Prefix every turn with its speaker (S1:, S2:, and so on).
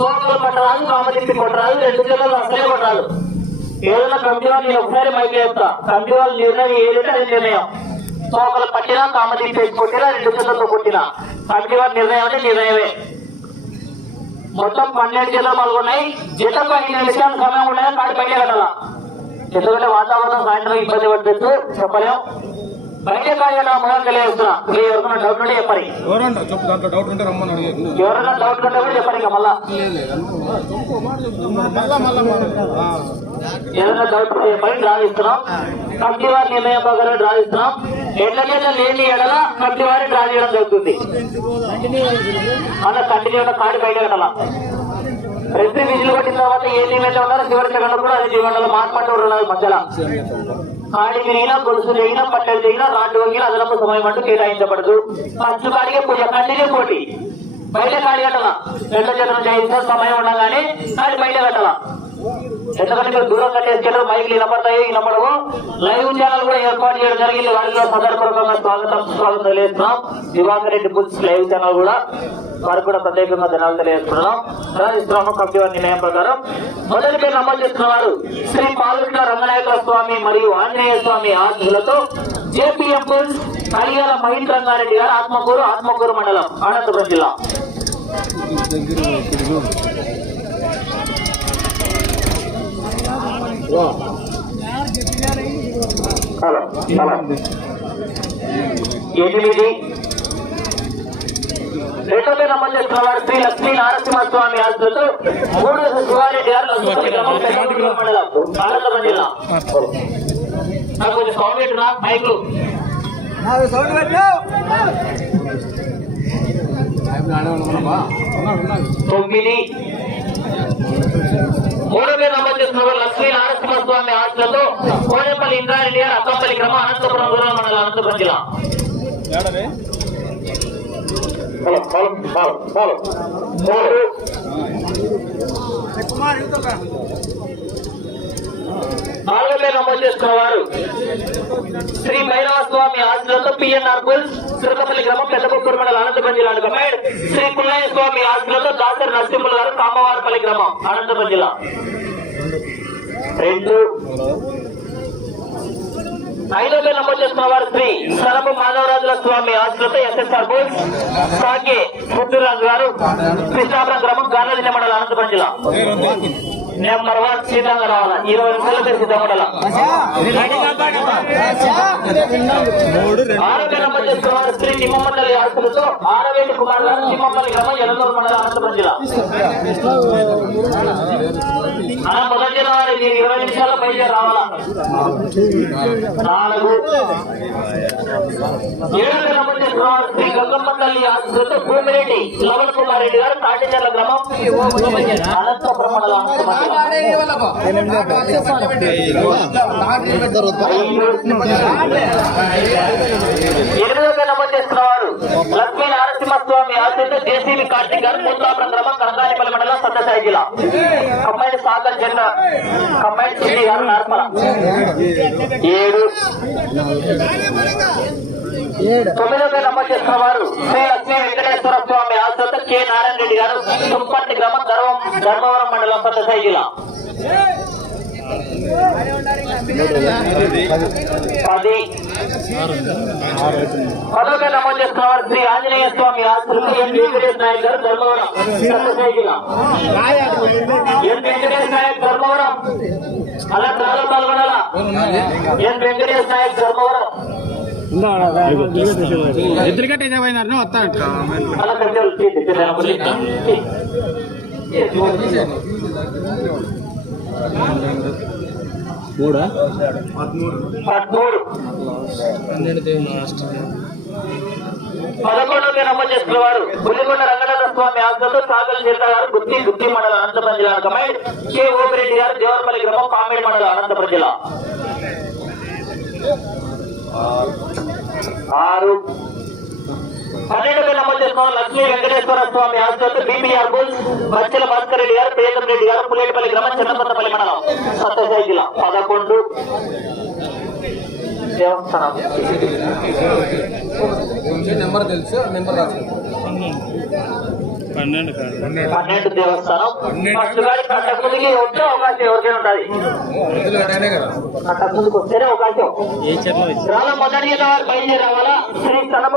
S1: తోటలు పట్టరాదు కామతిప్పి కొట్టరాదు రెండు జిల్లాలు అసలే కొట్టరాదు ఏదైనా కమిటీ వాళ్ళు నేను ఒకసారి మైక్ చెప్తా. కమిటీ వాళ్ళు నిర్ణయం ఏదైతే అది నిర్ణయం? తోకలు పట్టినా కామతిప్పి కొట్టినా రెండు జిల్లాలు కొట్టినా. కమిటీ వాళ్ళ నిర్ణయం అంటే నిర్ణయమే. మొత్తం పన్నెండు జిల్లాలు పాల్గొన్నాయి జిల్లాకు ఐదు నిమిషాలు సమయం ఉండేది కాడి పైకి కట్టాలా? ఎందుకంటే వాతావరణం సాయంత్రం ఇబ్బంది పడుతుంది. చెప్పలేం. బయట కాయడం మొదలు తెలియజేస్తున్నా మీరు ఎవరికైనా డౌట్ ఉంటే చెప్పండి.
S2: ఎవరంట చెప్పు దాంట్లో డౌట్ ఉంటే రమ్మని అడిగారు
S1: ఎవరైనా డౌట్ ఉంటే కూడా చెప్పండి ఇక మళ్ళా.
S2: మళ్ళా మళ్ళా ఆ.
S1: ఏదైనా డౌట్ ఉంటే చెప్పండి డ్రా ఇస్తున్నాం కమిటీ వారి నిర్ణయం ప్రకారం డ్రా ఇస్తున్నాం ఎట్లకైనా లేని ఎడల కమిటీ వారి డ్రా చేయడం జరుగుతుంది. మళ్ళీ కంటిన్యూ కాడి బయట కట్టాల? ప్రతి విజులు కొట్టిన తర్వాత ఏ అయితే ఉన్నారో చివరి సెకండ్ కూడా అదే మార్పట్టు ఉన్నది మధ్యలో. కాడి విరిగినా గొలుసు తెగినా పట్టెలు తెగినా రాడ్డు వంగినా అదనపు సమయం అంటూ కేటాయించబడదు. ఫస్ట్ కాడిగే పూజ కంటిన్యూ పోటీ. బయట కాడి కట్టాల రెండు చేతులు చేయించిన సమయం ఉండగానే కాడి బయట కట్టాల ఎందుకంటే మీరు దూరం కట్టేసుకెళ్ళి మైకులు నిలబడతాయి నిలబడవు. లైవ్ ఛానల్ కూడా ఏర్పాటు చేయడం జరిగింది. వారిలో సందర్భంగా స్వాగతం స్వాగతం తెలియజేస్తున్నాం. Diwakar Reddy books live channel కూడా వారికి కూడా ప్రత్యేకంగా ధనాలు తెలియజేస్తున్నాం. రాజస్థానం కమిటీ వారి నిర్ణయం ప్రకారం మొదటి పేరు నమోదు చేస్తున్నవారు శ్రీ పాలకృష్ణ రంగనాయక స్వామి మరియు ఆంజనేయ స్వామి ఆశీస్సులతో జేపీఎం బుల్స్ కలిగల మహేంద్ర రంగారెడ్డి గారు ఆత్మకూరు ఆత్మకూరు మండలం అనంతపురం జిల్లా. ఎనిమిది రెండో నమోదు చేస్తున్న వారు శ్రీ లక్ష్మీ నారసింహస్వామి ఆశతో మూడు శివారెడ్డి మండలం జిల్లా కొంచెం సౌండ్ తొమ్మిది. మూడో పేరు నమోదు చేస్తున్న వారు లక్ష్మీ నారసింహస్వామి ఆశలతో కోనేపల్లి ఇంద్రారెడ్డి గారు అక్కంపల్లి గ్రామం అనంతపురం రూరల్ మండలం అనంతపురం జిల్లా. నమోదు చేసుకున్న వారు శ్రీ భైరవ స్వామి ఆశలతో పిఎన్ఆర్ బుల్ సిరకపల్లి గ్రామం పెద్దకొక్కూరు మండలం అనంతపురం జిల్లా కమాండ్ శ్రీ పుల్లయ్య స్వామి ఆశలతో దాసరి నరసింహులు గారు కామవారపల్లి గ్రామం అనంతపురం జిల్లా. రెండు. ఐదో పేరు నమోదు చేసుకున్న వారు శ్రీ సరపు మాధవరాజుల స్వామి ఆశలతో ఎస్ఎస్ఆర్ బోల్స్ సాగే పుట్టూరాజు గారు కృష్ణాపురం గ్రామం గాంధీ మండలం అనంతపురం జిల్లా. నెంబర్ వన్ సిద్ధంగా రావాలా? ఇరవై నిమిషాల పేరు సిద్ధంగా ఆరోగ్య నమోదు చేసుకున్న వారు శ్రీ నిమ్మమండలి ఆశలతో ఆరవేటి కుమార్ గారు నిమ్మపల్లి గ్రామం ఎల్లూరు మండలం అనంతపురం జిల్లా. ఆ మొదటి జనవరి మీరు ఇరవై నిమిషాల బయలుదేరి రావాలా? నాలుగు. ఏడు నమోదు చేసుకున్న శ్రీ గంగమ్మ తల్లి భూమిరెడ్డి కుమార్ రెడ్డి గారు గ్రామం. అనంతపురం మండలం ఎనిమిదవ నమోదు చేస్తున్న వారు లక్ష్మీ నరసింహస్వామి ఆశతో జేసీబీ కార్తీక్ గారు మూత్రాపురం గ్రామం కనకానిపల్లి మండలం సత్యసాయి జిల్లా. కమ్మాయి సాగర్ జెండా కమ్మాయి గారు నార్మల ఏడు. తొమ్మిదవ నమోదు వారు శ్రీ లక్ష్మీ వెంకటేశ్వర స్వామి ఆశతో కె నారాయణ రెడ్డి గారు తుప్పట్టి గ్రామం ధర్మవరం మండలం జిల్లా. పది. నమోదు చేస్తున్న వారు శ్రీ ఆంజనేయ స్వామి నాయక్ గారు ధర్మవరం సత్యసాయి జిల్లా. నాయక్ ధర్మవరం అలా పాల్గొనాలా? నాయక్ ధర్మవరం
S2: ఎదురుగట్ట ఏమైనా వస్తా
S1: అలా పెద్దలు తీయండి, పెద్దలు.
S2: మూడా
S1: నమోదు చేసుకున్న వారు పులిగొండ రంగనాథ స్వామి ఆశ్రతో సాగర్ చీత గారు గుత్తి గుత్తి మండలం అనంతపురం జిల్లా కమాండ్ కె ఓపిరెడ్డి గారు దేవరపల్లి గ్రామం పామేడు మండలం అనంతపురం జిల్లా ఆరు. పన్నెండుగా నమోదు చేసుకున్న లక్ష్మీ వెంకటేశ్వర స్వామి ఆశ్రతో బీపీఆర్ బుల్ బచ్చల భాస్కర్ రెడ్డి గారు ప్రియతం రెడ్డి గారు పులేటిపల్లి గ్రామం చిన్నకొత్తపల్లి మండలం సత్యసాయి జిల్లా. పదకొండు. దేవస్థానం.
S2: నెంబర్ తెలుసు నెంబర్ రాసుకో. పన్నెండు
S1: పన్నెండు దేవస్థానం. ఫస్ట్ గాడి కట్టక ముందుకి వచ్చే అవకాశం ఎవరికైనా ఉంటది కట్టక ముందుకు వస్తేనే అవకాశం. రాళ్ళ మొదటి వారు బయలుదేరి రావాలా? శ్రీ సనమ